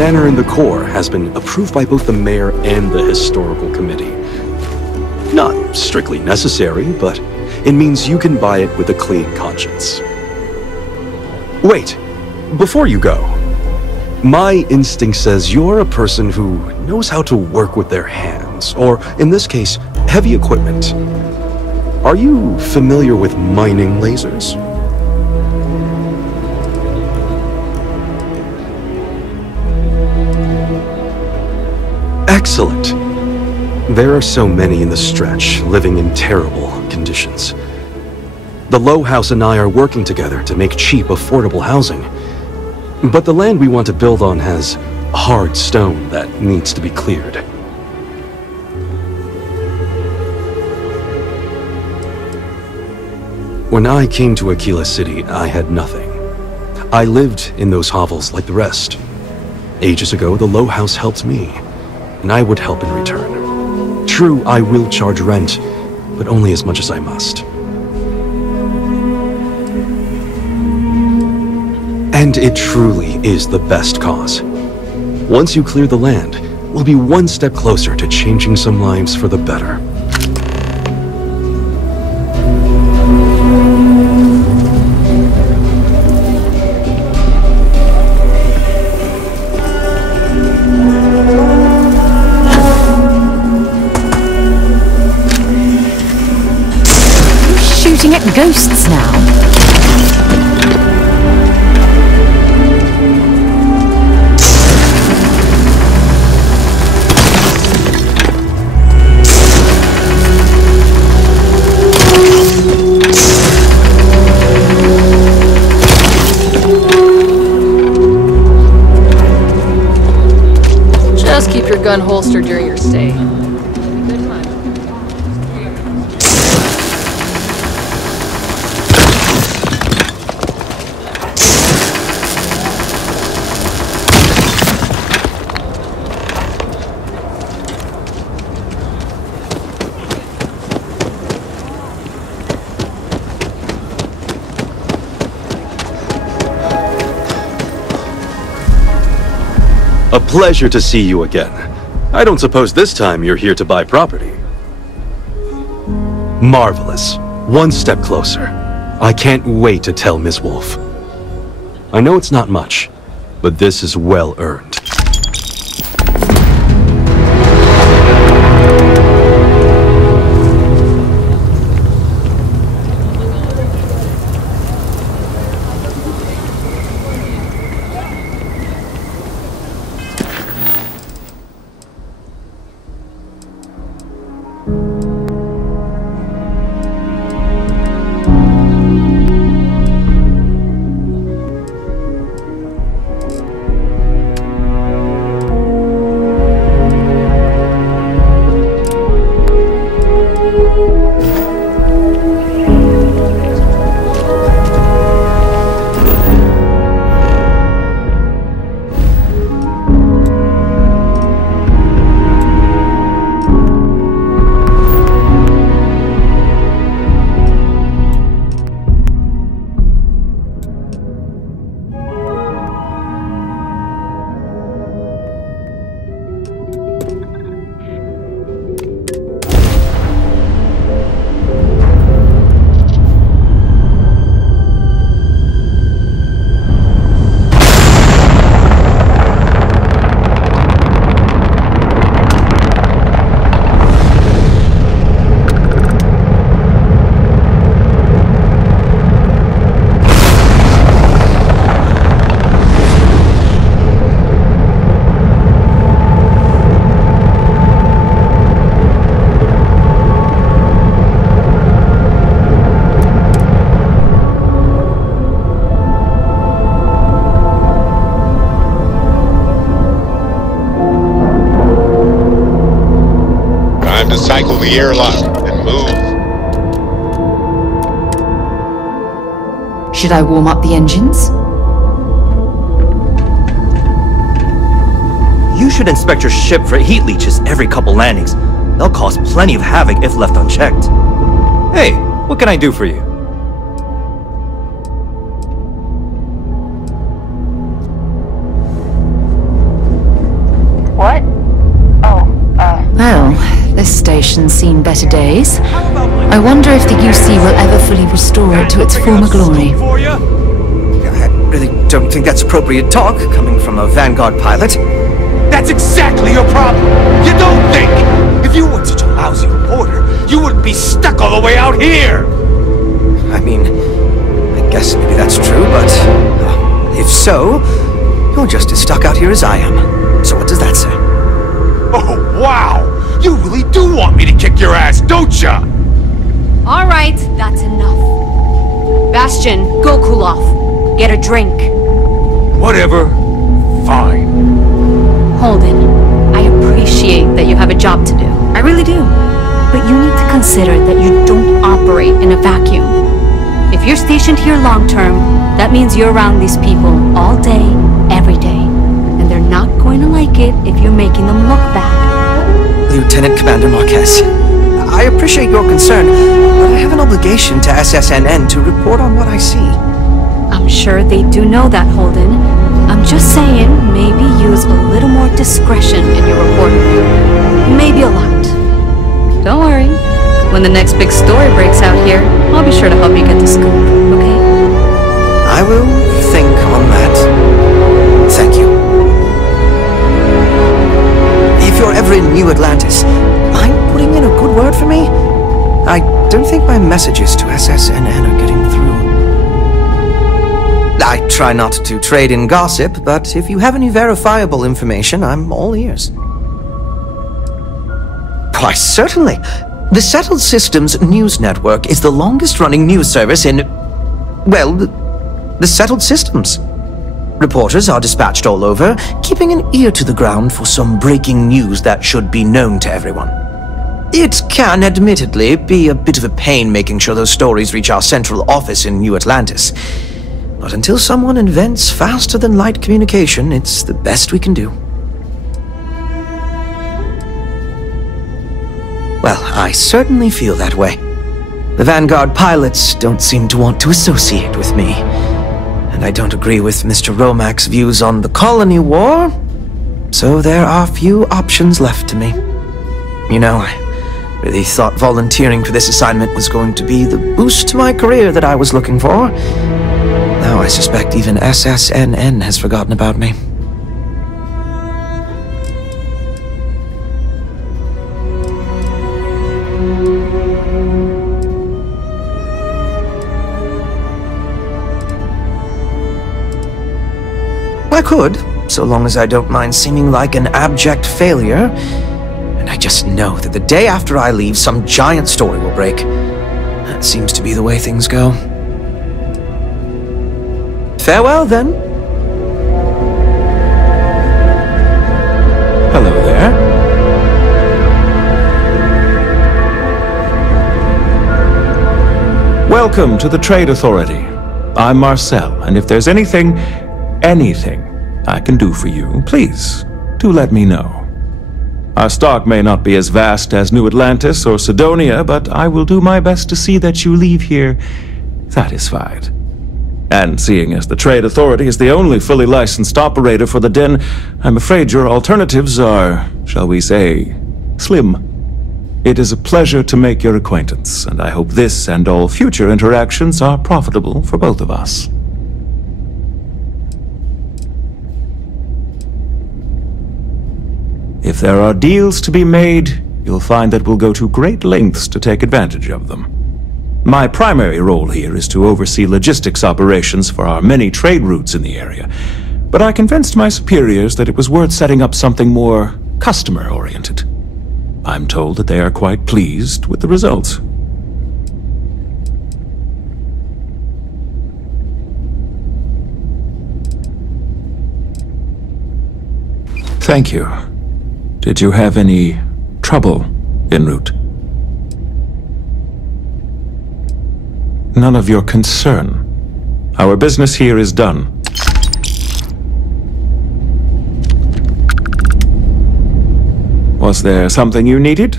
manor in the core has been approved by both the mayor and the historical committee. Not strictly necessary, but it means you can buy it with a clean conscience. Wait, before you go, my instinct says you're a person who knows how to work with their hands, or in this case, heavy equipment. Are you familiar with mining lasers? Excellent. There are so many in the stretch, living in terrible conditions. The Low House and I are working together to make cheap, affordable housing. But the land we want to build on has hard stone that needs to be cleared. When I came to Aquila City, I had nothing. I lived in those hovels like the rest. Ages ago, the Low House helped me, and I would help in return. True, I will charge rent, but only as much as I must. And it truly is the best cause. Once you clear the land, we'll be one step closer to changing some lives for the better. Shooting at ghosts now. Just keep your gun holstered during your stay. A pleasure to see you again. I don't suppose this time you're here to buy property. Marvelous. One step closer. I can't wait to tell Ms. Wolf. I know it's not much, but this is well earned. Cycle the airlock and move. Should I warm up the engines? You should inspect your ship for heat leeches every couple landings. They'll cause plenty of havoc if left unchecked. Hey, what can I do for you? Well, this station's seen better days. I wonder if the UC will ever fully restore it to its former glory. I really don't think that's appropriate talk, coming from a Vanguard pilot. That's exactly your problem! You don't think! If you weren't such a lousy reporter, you wouldn't be stuck all the way out here! I mean, I guess maybe that's true, but if so, you're just as stuck out here as I am. So what does that say? Oh, wow! You really do want me to kick your ass, don't ya? Alright, that's enough. Bastion, go cool off. Get a drink. Whatever. Fine. Holden, I appreciate that you have a job to do. I really do. But you need to consider that you don't operate in a vacuum. If you're stationed here long term, that means you're around these people all day, every day. And they're not going to like it if you're making them look bad. Lieutenant Commander Marquez, I appreciate your concern, but I have an obligation to SSNN to report on what I see. I'm sure they do know that, Holden. I'm just saying, maybe use a little more discretion in your reporting. Maybe a lot. Don't worry. When the next big story breaks out here, I'll be sure to help you get the scoop, okay? I will think on that. Thank you. If you're ever in New Atlantis, mind putting in a good word for me? I don't think my messages to SSNN are getting through. I try not to trade in gossip, but if you have any verifiable information, I'm all ears. Why, certainly. The Settled Systems News Network is the longest-running news service in, well, the Settled Systems. Reporters are dispatched all over, keeping an ear to the ground for some breaking news that should be known to everyone. It can, admittedly, be a bit of a pain making sure those stories reach our central office in New Atlantis. But until someone invents faster-than-light communication, it's the best we can do. Well, I certainly feel that way. The Vanguard pilots don't seem to want to associate with me. And I don't agree with Mr. Romack's views on the colony war, so there are few options left to me. You know, I really thought volunteering for this assignment was going to be the boost to my career that I was looking for. Now I suspect even SSNN has forgotten about me. I could, so long as I don't mind seeming like an abject failure. And I just know that the day after I leave, some giant story will break. That seems to be the way things go. Farewell, then. Hello there. Welcome to the Trade Authority. I'm Marcel, and if there's anything I can do for you, please, do let me know. Our stock may not be as vast as New Atlantis or Sidonia, but I will do my best to see that you leave here satisfied. And seeing as the Trade Authority is the only fully licensed operator for the Den, I'm afraid your alternatives are, shall we say, slim. It is a pleasure to make your acquaintance, and I hope this and all future interactions are profitable for both of us. If there are deals to be made, you'll find that we'll go to great lengths to take advantage of them. My primary role here is to oversee logistics operations for our many trade routes in the area, but I convinced my superiors that it was worth setting up something more customer-oriented. I'm told that they are quite pleased with the results. Thank you. Did you have any trouble en route? None of your concern. Our business here is done. Was there something you needed?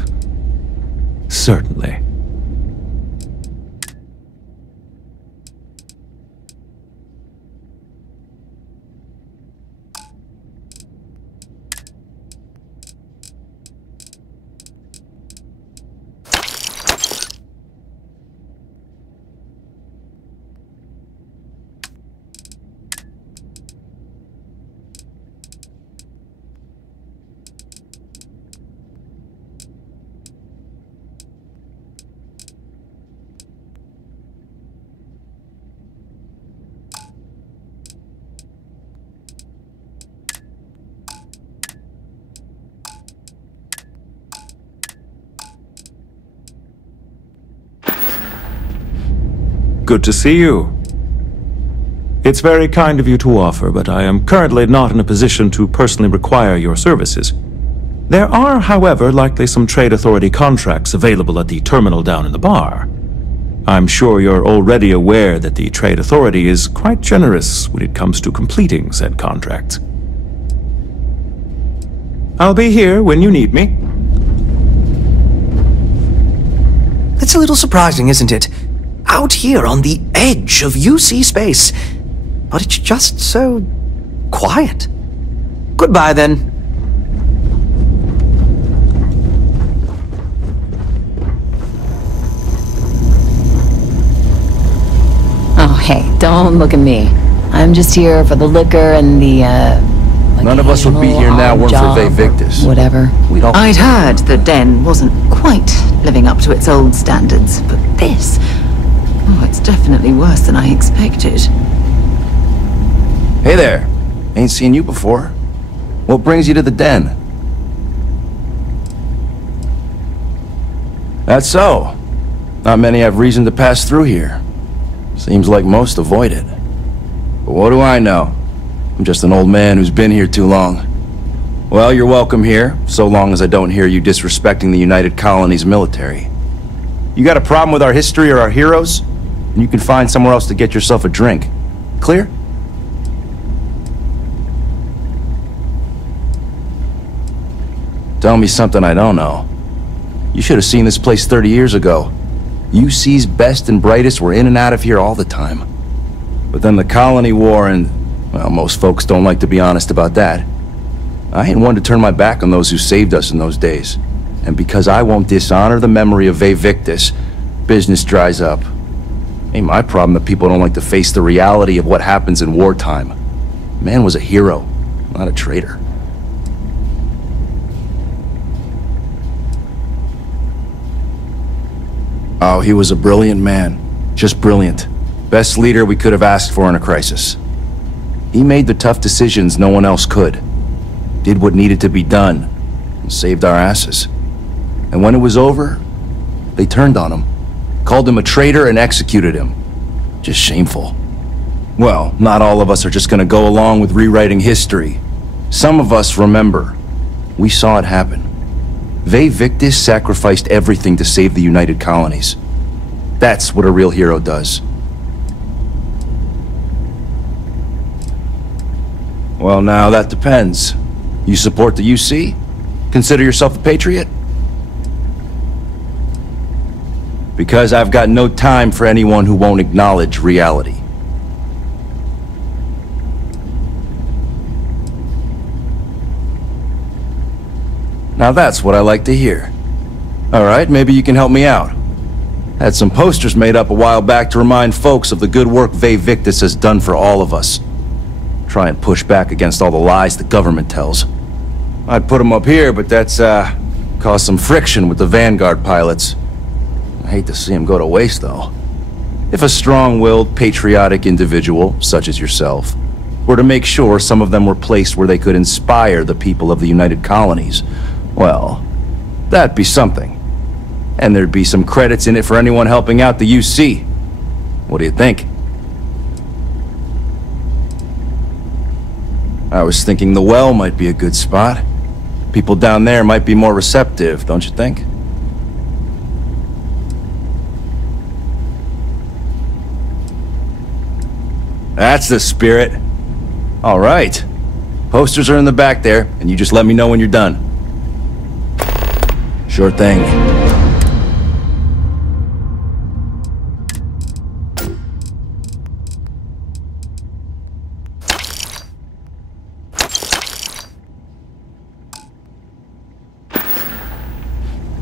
Certainly. good to see you. It's very kind of you to offer, but I am currently not in a position to personally require your services. There are, however, likely some Trade Authority contracts available at the terminal down in the bar. I'm sure you're already aware that the Trade Authority is quite generous when it comes to completing said contracts. I'll be here when you need me. That's a little surprising, isn't it? Out here on the edge of UC space. But it's just so quiet. Goodbye, then. Oh, hey, don't look at me. I'm just here for the liquor and the, None of us would be here now weren't for Vae Victis. Whatever. I'd heard the den wasn't quite living up to its old standards, but this... Oh, it's definitely worse than I expected. Hey there. Ain't seen you before. What brings you to the den? That's so. Not many have reason to pass through here. Seems like most avoid it. But what do I know? I'm just an old man who's been here too long. Well, you're welcome here, so long as I don't hear you disrespecting the United Colonies military. You got a problem with our history or our heroes? And you can find somewhere else to get yourself a drink. Clear? Tell me something I don't know. You should have seen this place 30 years ago. UC's best and brightest were in and out of here all the time. But then the Colony War and, well, most folks don't like to be honest about that. I ain't one to turn my back on those who saved us in those days. And because I won't dishonor the memory of Vae Victis, business dries up. Ain't my problem that people don't like to face the reality of what happens in wartime. Man was a hero, not a traitor. Oh, he was a brilliant man. Just brilliant. Best leader we could have asked for in a crisis. He made the tough decisions no one else could. Did what needed to be done. And saved our asses. And when it was over, they turned on him. Called him a traitor and executed him. Just shameful. Well, not all of us are just gonna go along with rewriting history. Some of us remember. We saw it happen. Vae Victis sacrificed everything to save the United Colonies. That's what a real hero does. Well, now that depends. You support the UC? Consider yourself a patriot? Because I've got no time for anyone who won't acknowledge reality. Now that's what I like to hear. Alright, maybe you can help me out. Had some posters made up a while back to remind folks of the good work Vae Victis has done for all of us. Try and push back against all the lies the government tells. I'd put them up here, but that's, caused some friction with the Vanguard pilots. I hate to see them go to waste, though. If a strong-willed, patriotic individual, such as yourself, were to make sure some of them were placed where they could inspire the people of the United Colonies, well, that'd be something. And there'd be some credits in it for anyone helping out the UC. What do you think? I was thinking the well might be a good spot. People down there might be more receptive, don't you think? That's the spirit. All right. Posters are in the back there, and you just let me know when you're done. Sure thing.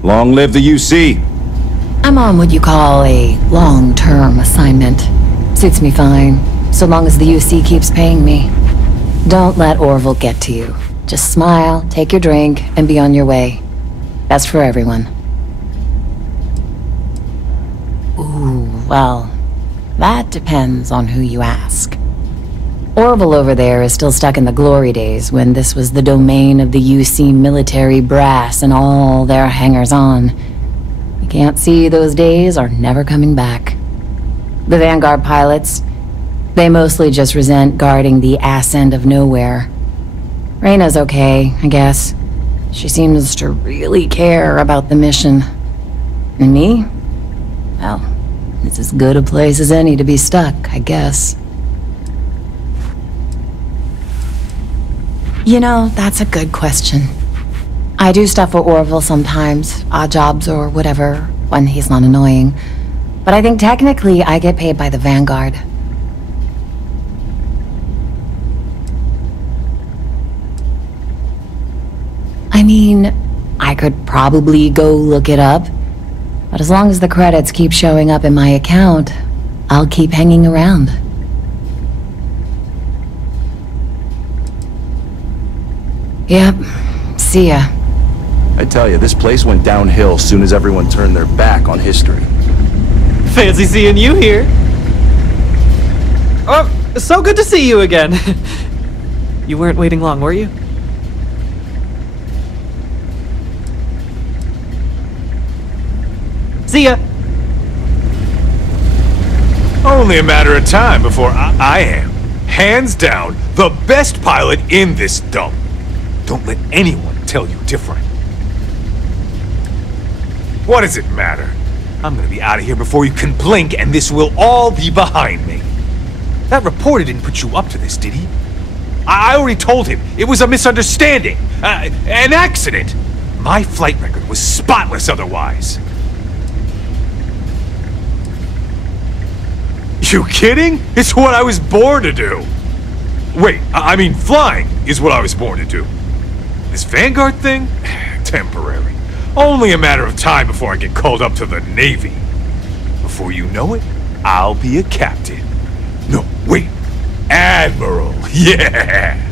Long live the UC! I'm on what you call a long-term assignment. Suits me fine, so long as the UC keeps paying me. Don't let Orville get to you. Just smile, take your drink, and be on your way. That's for everyone. Ooh, well, that depends on who you ask. Orville over there is still stuck in the glory days when this was the domain of the UC military brass and all their hangers-on. You can't see those days are never coming back. The Vanguard pilots, they mostly just resent guarding the ass end of nowhere. Reyna's okay, I guess. She seems to really care about the mission. And me? Well, it's as good a place as any to be stuck, I guess. You know, that's a good question. I do stuff for Orville sometimes, odd jobs or whatever, when he's not annoying. But I think technically I get paid by the Vanguard. I mean, I could probably go look it up, but as long as the credits keep showing up in my account, I'll keep hanging around. Yep, see ya. I tell you, this place went downhill soon as everyone turned their back on history. Fancy seeing you here. Oh, so good to see you again. You weren't waiting long, were you? See ya. Only a matter of time before I am, hands down, the best pilot in this dump. Don't let anyone tell you different. What does it matter? I'm gonna be out of here before you can blink, and this will all be behind me. That reporter didn't put you up to this, did he? I already told him it was a misunderstanding, an accident. My flight record was spotless otherwise. You kidding? It's what I was born to do. Wait, I mean flying is what I was born to do. This Vanguard thing? Temporary. Only a matter of time before I get called up to the Navy. Before you know it, I'll be a captain. No, wait. Admiral. Yeah.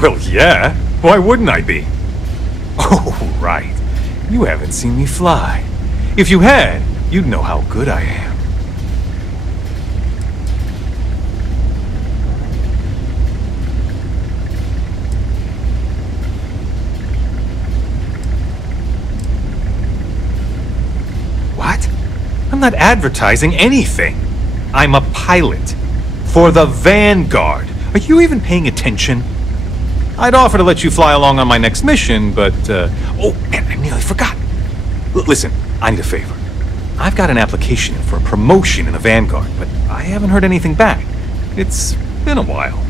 Well, yeah. Why wouldn't I be? Oh, right. You haven't seen me fly. If you had, you'd know how good I am. What? I'm not advertising anything. I'm a pilot. For the Vanguard. Are you even paying attention? I'd offer to let you fly along on my next mission, but, oh, man, I nearly forgot. Listen, I need a favor. I've got an application for a promotion in the Vanguard, but I haven't heard anything back. It's been a while.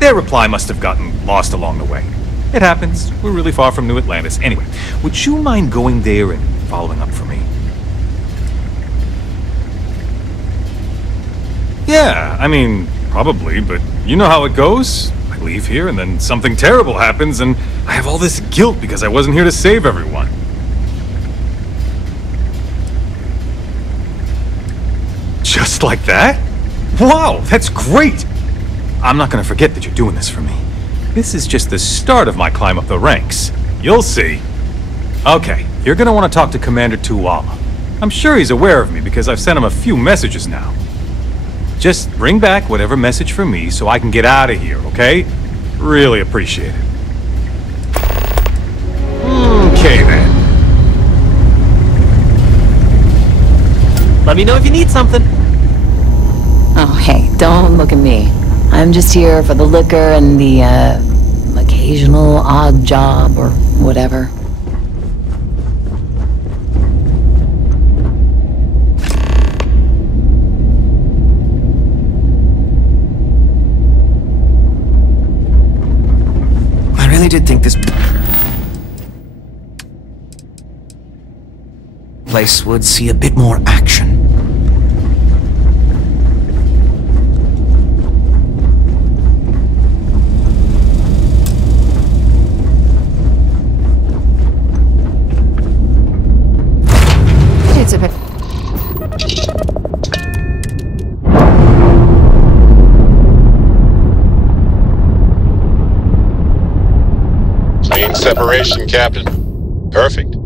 Their reply must have gotten lost along the way. It happens. We're really far from New Atlantis. Anyway, would you mind going there and following up for me? Yeah, I mean, probably, but you know how it goes. I leave here and then something terrible happens and I have all this guilt because I wasn't here to save everyone. Just like that? Wow, that's great! I'm not gonna forget that you're doing this for me. This is just the start of my climb up the ranks. You'll see. Okay, you're gonna want to talk to Commander Tuwala. I'm sure he's aware of me because I've sent him a few messages now. Just bring back whatever message for me so I can get out of here, okay? Really appreciate it. Okay then. Let me know if you need something. Oh, hey, don't look at me. I'm just here for the liquor and the, occasional odd job or whatever. I really did think this place would see a bit more action. It's a bit... Clean separation, Captain. Perfect.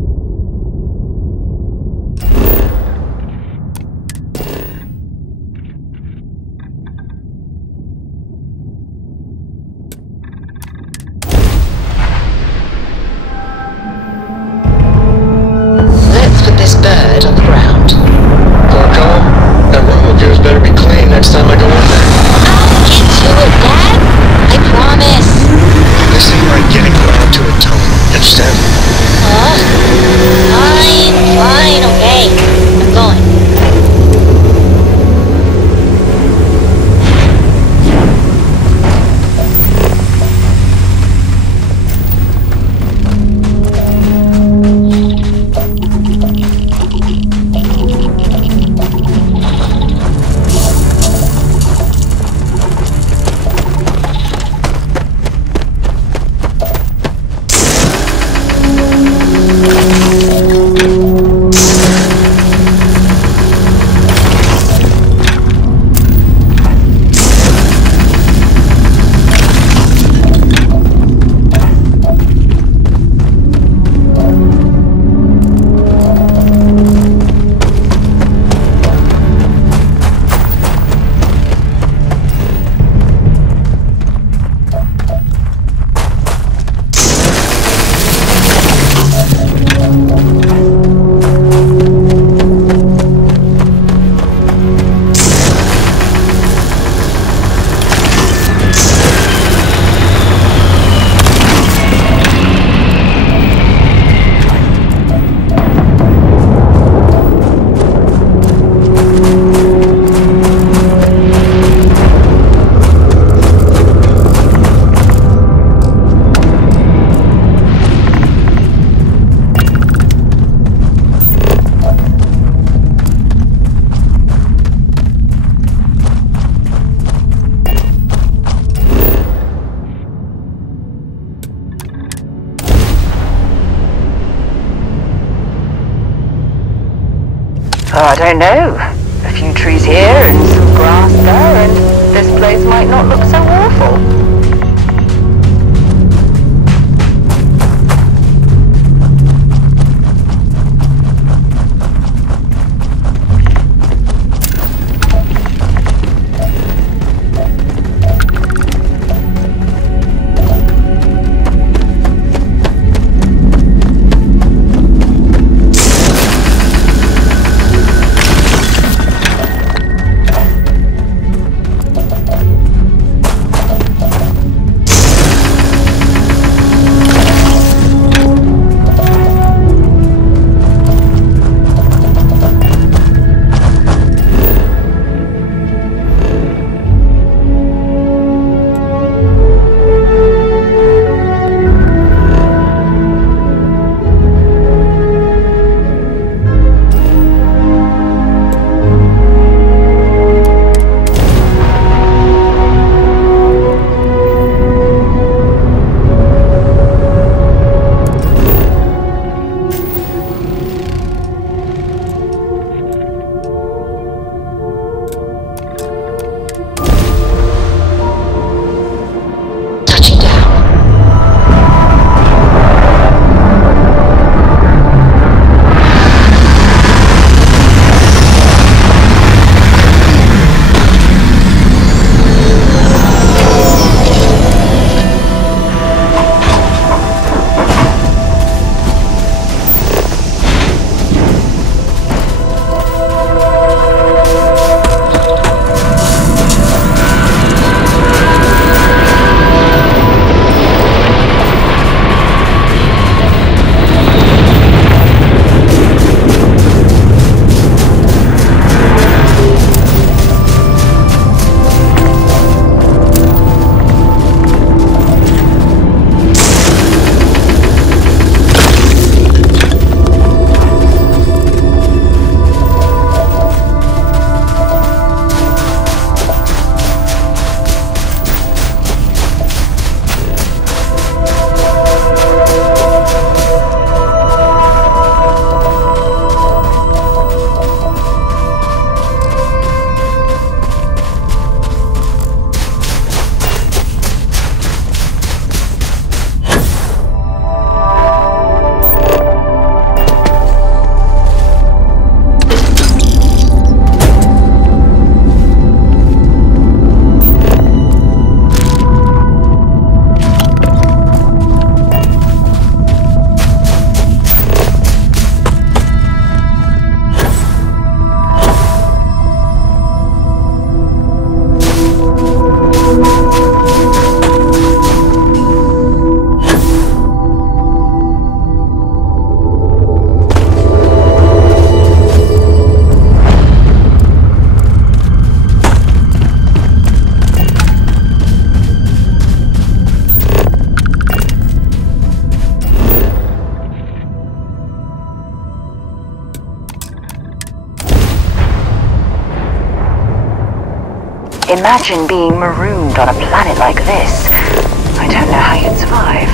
I don't know. A few trees here and some grass there, and this place might not look so awful. Imagine being marooned on a planet like this. I don't know how you'd survive.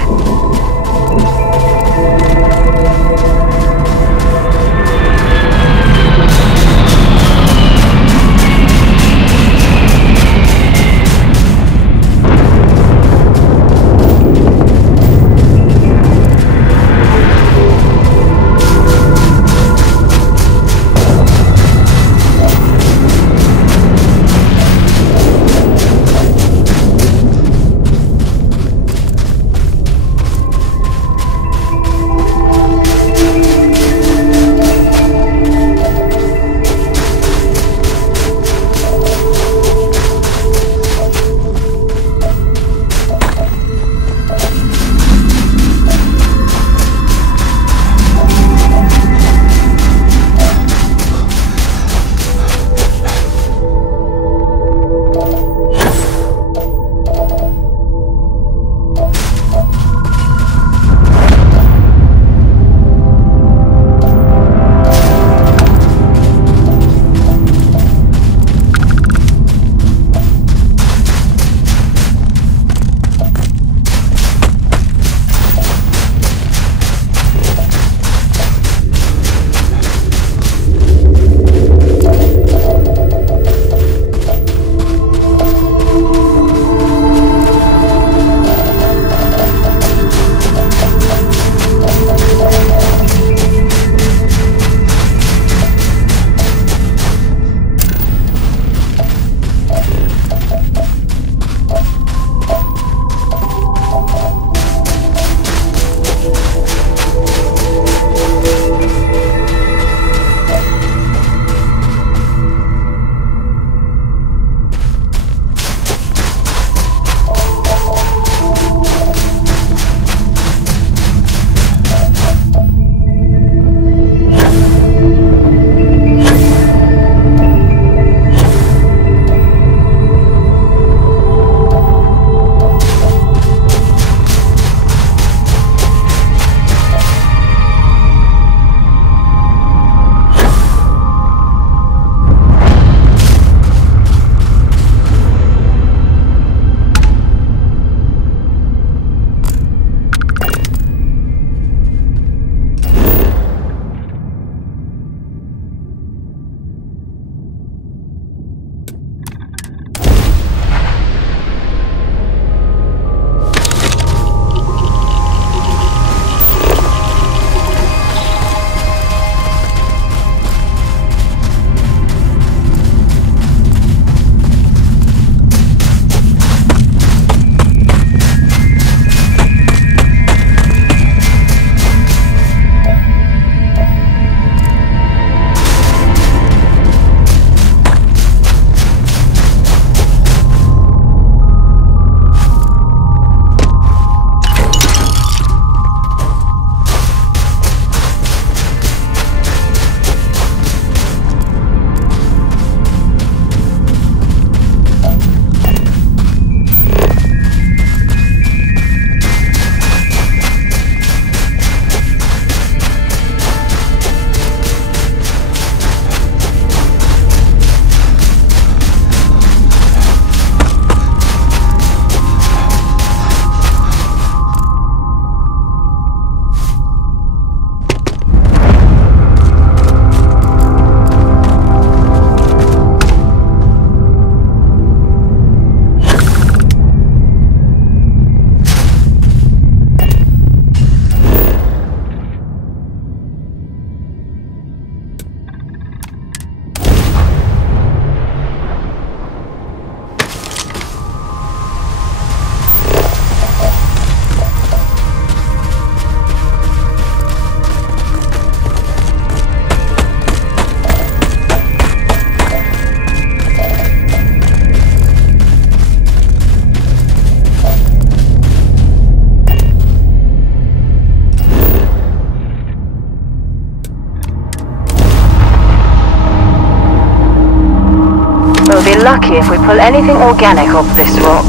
pull anything organic off this rock.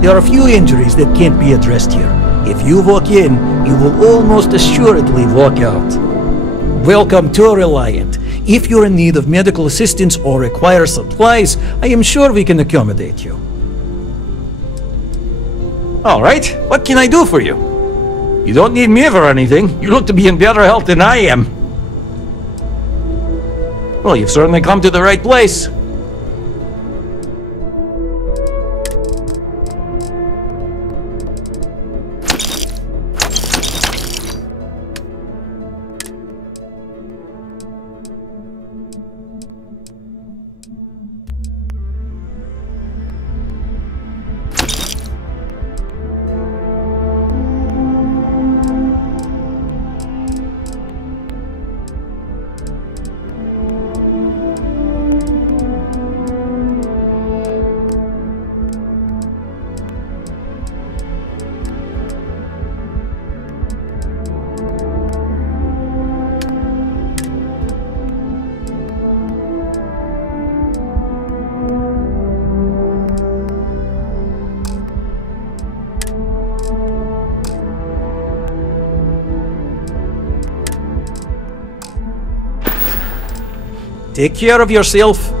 There are a few injuries that can't be addressed here. If you walk in, you will almost assuredly walk out. Welcome to Reliant. If you're in need of medical assistance or require supplies, I am sure we can accommodate you. All right, what can I do for you? You don't need me for anything. You look to be in better health than I am. Well, you've certainly come to the right place. Take care of yourself.